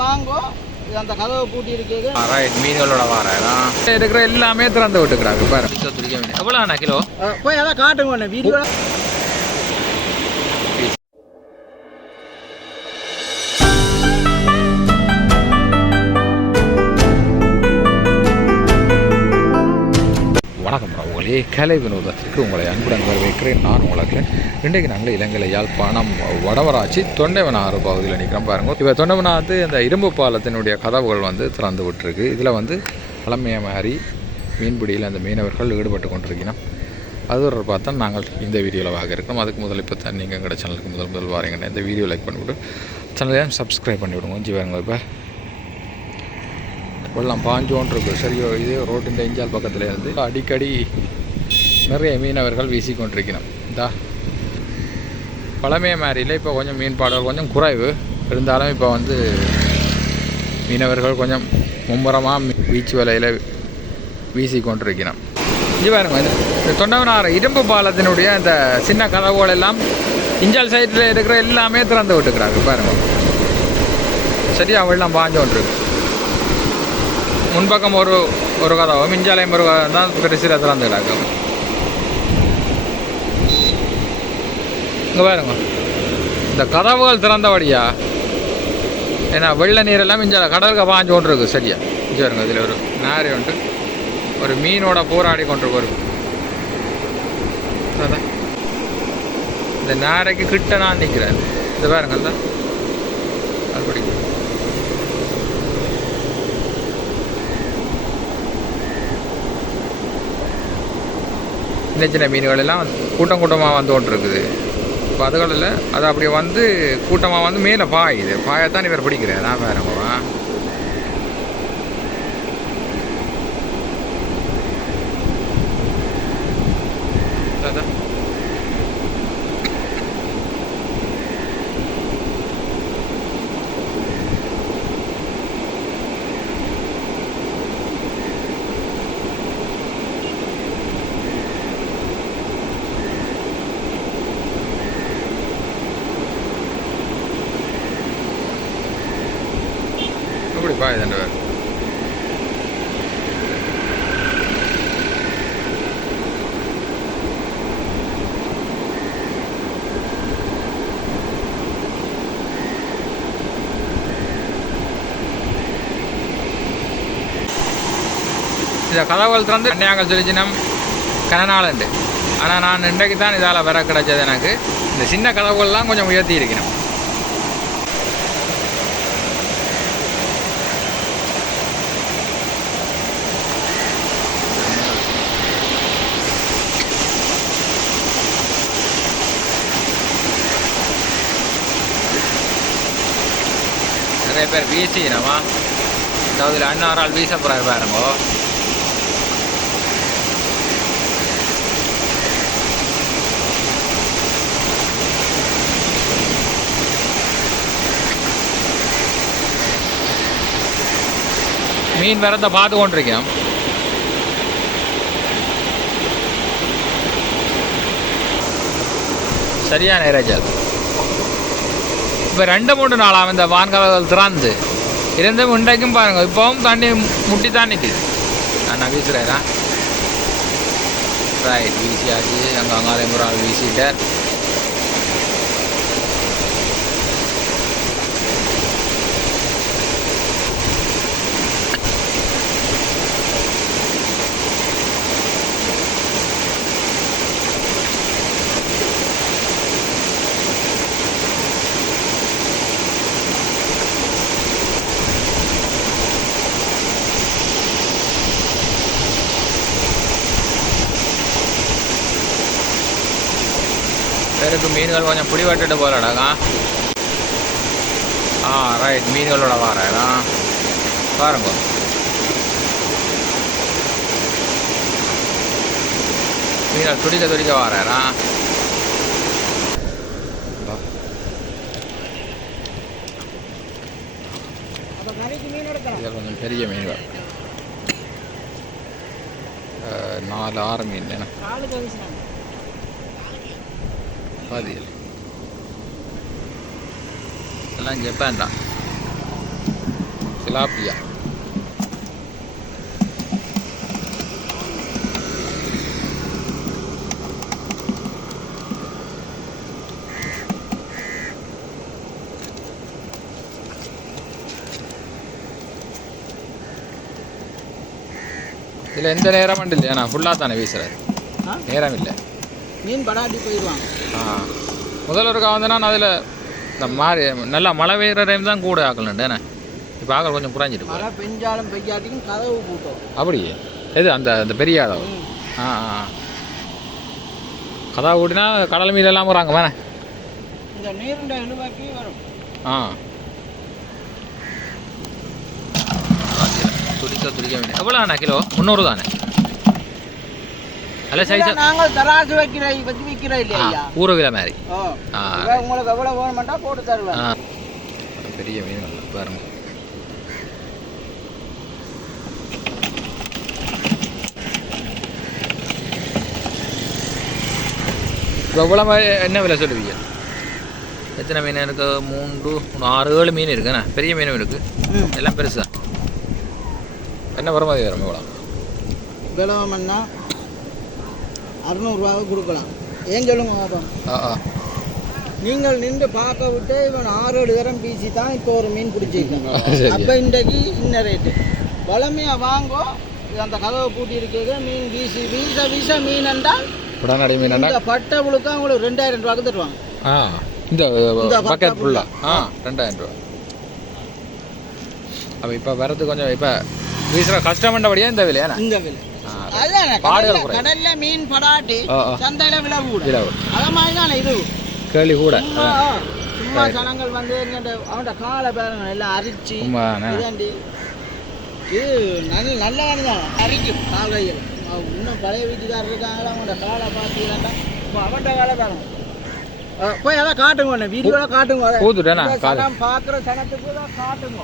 வாங்கோ அந்த கதவை பூட்டி இருக்குது. மீன்களோட வாரம் இருக்கிற எல்லாமே திறந்து விட்டுக்கிறாங்க பாரு. எவ்வளோ அண்ணா கிலோ போய் அதான் காட்டுங்க வீடியோ. வணக்கம் உங்களே கலை வினோதத்திற்கு உங்களை அன்புடன் வரவேற்கிறேன். நான் உங்களுக்கு இன்றைக்கு நாங்கள் இலங்கை யாழ்ப்பாணம் வடவராட்சி தொண்டைவனாறு பகுதியில் நிற்கிறோம் பாருங்க. இப்போ தொண்டைவனாத்து இந்த இரும்பு பாலத்தினுடைய கதவுகள் திறந்து விட்டுருக்கு. இதில் பழமையை மாதிரி மீன்பிடியில் அந்த மீனவர்கள் ஈடுபட்டு கொண்டிருக்கணும். அது ஒரு பார்த்தா நாங்கள் இந்த வீடியோவில் வாங்க இருக்கிறோம். அதுக்கு முதல் இப்போ தான் நீங்கள் எங்களோட சேனலுக்கு முதல் வாரீங்கன்னா இந்த வீடியோ லைக் பண்ணிவிட்டு சேனலையும் சப்ஸ்கிரைப் பண்ணிவிடுங்க. கொஞ்சம் பாருங்க. இப்போ வெள்ளம் பாஞ்சோன் இருக்கு. சரியோ இதே ரோட்டின் இஞ்சால் பக்கத்தில் இருந்து அடிக்கடி நிறைய மீனவர்கள் வீசிக்கொண்டிருக்கணும். இந்த பழமைய மாதிரியில் இப்போ கொஞ்சம் மீன்பாடுகள் கொஞ்சம் குறைவு இருந்தாலும் இப்போ மீனவர்கள் கொஞ்சம் மும்முரமாக பீச் வலையில் வீசிக்கொண்டிருக்கணும். இது பாருங்க, இந்த தொண்டவனாறு இரும்பு பாலத்தினுடைய இந்த சின்ன கதவுகள் எல்லாம் இஞ்சால் சைடில் இருக்கிற எல்லாமே திறந்து விட்டுக்கிறாங்க பாருங்க. சரியா வெள்ளம் பாஞ்சோன் இருக்கு. முன்பக்கம் ஒரு கதவு மிஞ்சாலயம் ஒரு கதவு தான் பெருசில் திறந்துக்கிறாங்க. இங்கே பாருங்க, இந்த கதவுகள் திறந்தபடியா ஏன்னா வெள்ள நீரெல்லாம் மிஞ்சால கடலுக்கு பாஞ்சு கொண்டு இருக்கு. சரியா இங்கே பாருங்க, இதில் ஒரு நாரி ஒரு மீனோட போராடி கொண்டிருக்கு. இந்த நாரைக்கு கிட்ட நான் நிற்கிறேன். இது பாருங்க, தான் அது பிடிக்கும். சின்ன சின்ன மீன்கள் எல்லாம் கூட்டமாக கொண்டிருக்குது. இப்போ அதுகளில் அது அப்படி கூட்டமாக மேலே பாயுது. பாயத்தான் இவர் பிடிக்கிறேன். நான் வேறவா எப்படி பாயுது வேறு. இந்த கதவுகள் திறந்து கன்னியாங்கள் சொல்லிச்சினம் கனநாளுண்டு. ஆனால் நான் இன்றைக்கு தான் இதால் வர கிடைச்சது. எனக்கு இந்த சின்ன கதவுகள்லாம் கொஞ்சம் உயர்த்தி இருக்கணும். நிறைய பேர் வீசினமா, அதாவது அண்ணாரால் வீச போகிறாரு பாருங்கோ. மீன் வரத பார்த்து கொண்டிருக்கோம். சரியான இறைச்சல். இப்போ 2-3 நாளாக இந்த வான்கதவுகள் திறந்து இருந்தும் இன்றைக்கும் பாருங்க, இப்போவும் தண்ணி முட்டி தான் நிற்குது. நான் வீசுகிறேன். ரைட், வீசியாச்சு. அங்கே ஒரு ஆள் வீசிட்டார். பேருக்கு மீன்கள் கொஞ்சம் பிடிபட்டுட்டு போகலடாக்கா. ரைட், மீன்களோட வாரம் பாருங்க. மீன்கள் துடிக்க வாரா. இதில் கொஞ்சம் பெரிய மீன்கள் 4-6 மீன் என்ன பாதியில் எல்லாம் ஜப்பான் தான். திலாப்பியா. இதில் எந்த நேரம் மட்டும் இல்லையா? நான் ஃபுல்லாக தானே வீசுறது, நேரம் இல்லை. மீன் படாட்டி போயிடுவாங்க. முதல் ஒருக்கா வந்து நான் அதில் இந்த மாதிரி நல்லா மழை பெய்கிற டைம் தான் கூட ஆக்கலண்டேண்ணே. இப்போ ஆக்கல் கொஞ்சம் குறைஞ்சிட்டு மழை பெஞ்சாலும் பெய்யாட்டிக்கும் கதவு கூட்டம். அப்படியே எது அந்த அந்த பெரிய அளவு? கதவு கூட்டினா கடல் மீன் எல்லாம் வராங்க வேணே. இந்த நீருண்ட இழுவாக்கி வரும். துடிக்க வேண்டிய எவ்வளோ அண்ணா கிலோ? 300 தானே? அல்ல சைஸ் நாங்கள் தராசு வச்சு விற்கிறோம் இல்லையா? ஊற விலை மாதிரி. உங்களுக்கு எவ்வளோ வேணுமெண்டா போட்டு தருவேன். பெரிய மீன் பாருங்க. எவ்வளோ மாதிரி என்ன விலை சொல்லுவீங்க? எத்தனை மீன் இருக்குது? 3 6 7 மீன் இருக்குண்ணா. பெரிய மீனும் இருக்குது, எல்லாம் பெருசா. என்ன வர மாதிரி வரும்? எவ்வளோ விலவம்னா 600 கொடுக்கலாம். ஏன் சொல்லுங்க பாப்போம். நீங்கள் நின்று பார்க்க விட்டு இவன் 6-7 தரம் பீசி தான் இப்போ ஒரு மீன் பிடிச்சிருக்காங்க. அப்போ இன்றைக்கு இன்ன ரேட்டு வளமையாக வாங்கோ. அந்த கதவை பூட்டி இருக்கிறது மீன் வீசி வீச மீன் என்றால் உடனடி மீன் இந்த பட்டை புழுக்கா உங்களுக்கு 2000 ரூபாய்க்கு தருவாங்க. இந்த பக்கெட் ஃபுல்லாக 2000 ரூபா. அப்போ இப்போ வரது கொஞ்சம் இப்போ வீசுகிற கஷ்டமண்டபடியா இந்த விலையா? இந்த விலை கடல்ல மீன் படாட்டி சந்தையில விலை கூட. அது மாதிரி தானே இது கேள்வி கூட. சும்மா ஜனங்கள் வந்து அவன் காலை பேரங்க எல்லாம் அரிச்சு இதாண்டி இது நல்ல தான் அரிக்கும் கால் கையில். இன்னும் பழைய வீட்டுக்காரர் இருக்காங்களா அவங்களோட காலை பார்த்தீங்கன்னா அவன்கிட்ட காலை பேரங்க போய் அதான் காட்டுங்க. வீடியோலாம் காட்டுங்க. பார்க்குற சனத்துக்கு தான் காட்டுங்க.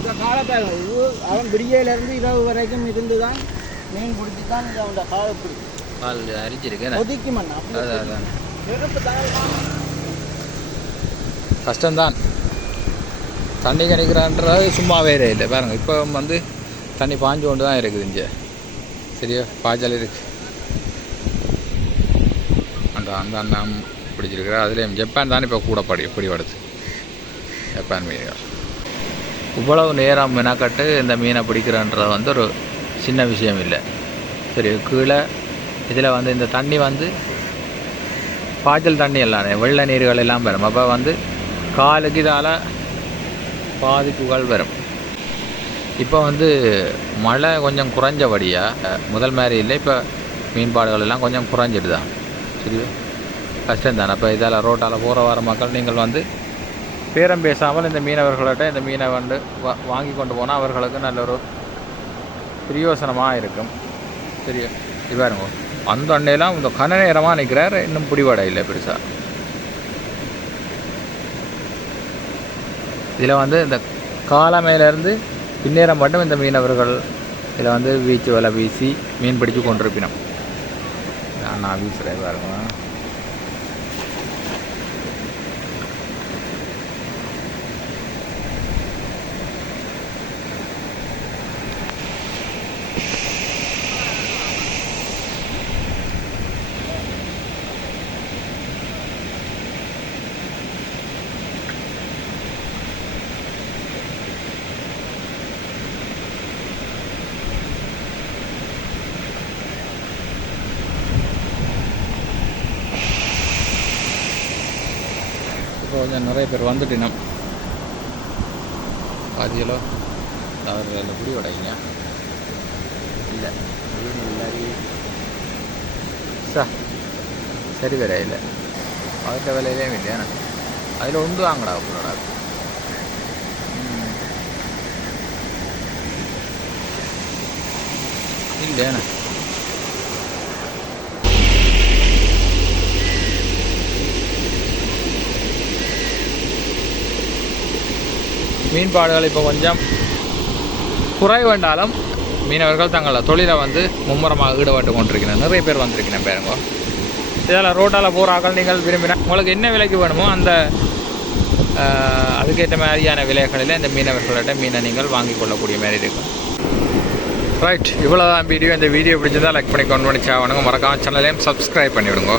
இந்த காலப்பேகம் இது அவன் விடியலேருந்து இரவு வரைக்கும் இருந்து தான் மீன் பிடிச்சி தான் இந்த அவன் காலை பிடிக்கும். கால் அரிச்சிருக்கேன் ஒதுக்கி மண்ணா கஷ்டம்தான். தண்ணி கிடைக்கிறான்றது சும்மா வேறே இல்லை பாருங்க. இப்போ வந்து தண்ணி பாஞ்சு கொண்டு தான் இருக்குது இங்கே. சரியா பாய்ச்சல் இருக்குது. அந்த அந்த அண்ணன் பிடிச்சிருக்கிற அதுலேயும் ஜப்பான் தான் இப்போ கூட பிடிபடுது. ஜப்பான் மீன்கள் இவ்வளவு நேரம் மெனக்கட்டு இந்த மீனை பிடிக்கிறன்றது வந்து ஒரு சின்ன விஷயம் இல்லை. சரி கீழே இதில் வந்து இந்த தண்ணி வந்து பாய்ச்சல் தண்ணி எல்லாம் வெள்ள நீர்கள் எல்லாம் வரும். அப்போ வந்து காலுக்கு இதால் பாதிப்புகள் வரும். இப்போ வந்து மழை கொஞ்சம் குறைஞ்சபடியாக முதல் மாதிரி இல்லை. இப்போ மீன்பாடுகள் எல்லாம் கொஞ்சம் குறைஞ்சிட்டு தான். சரி கஷ்டம்தானே. அப்போ இதால் ரோட்டால் போகிற வர மக்கள் நீங்கள் வந்து பேரம் பேசாமல் இந்த மீனவர்கள்ட்ட இந்த மீனை வந்து வாங்கி கொண்டு போனால் அவர்களுக்கு நல்ல ஒரு பிரயோசனமாக இருக்கும். சரியா இவ்வாருங்க அந்த அண்ணையெல்லாம் இந்த கன நேரமாக நிற்கிறார், இன்னும் பிடிபட இல்லை பெருசாக. இதில் வந்து இந்த காலமையிலேருந்து பின்னேரம் மட்டும் இந்த மீனவர்கள் இதில் வந்து வீச்சு வலை வீசி மீன் பிடிச்சி கொண்டிருப்பினோம். நான் வீசுகிறேன் பாருங்க. கொஞ்சம் நிறைய பேர் வந்துட்டினோம். பாதியலோ அவர் அந்த குடி உடைங்க இல்லை சரி வேற இல்லை அவர்கிட்ட விலையிலே இல்லையா? அதில் உண்டு வாங்கடா உங்களோட இல்லைண்ணா. மீன்பாடுகள் இப்போ கொஞ்சம் குறைவேண்டாலும் மீனவர்கள் தங்கள தொழிலை வந்து மும்முரமாக ஈடுபட்டு கொண்டிருக்கிறேன். நிறைய பேர் வந்திருக்கிறேன் பேருங்க. இதில் ரோட்டால் போகிற ஆக்கள் நீங்கள் விரும்பினா உங்களுக்கு என்ன விலைக்கு வேணுமோ அந்த அது அதுக்கேற்ற மாதிரியான விலைகளில் இந்த மீனவர்களிட்ட மீனை நீங்கள் வாங்கி கொள்ளக்கூடிய மாதிரி இருக்கும். ரைட், இவ்வளோதான் வீடியோ. இந்த வீடியோ பிடிச்சதா லைக் பண்ணி கமெண்ட் பண்ணி சாவணுங்க. மறக்காம சேனலையும் சப்ஸ்கிரைப் பண்ணிவிடுங்க.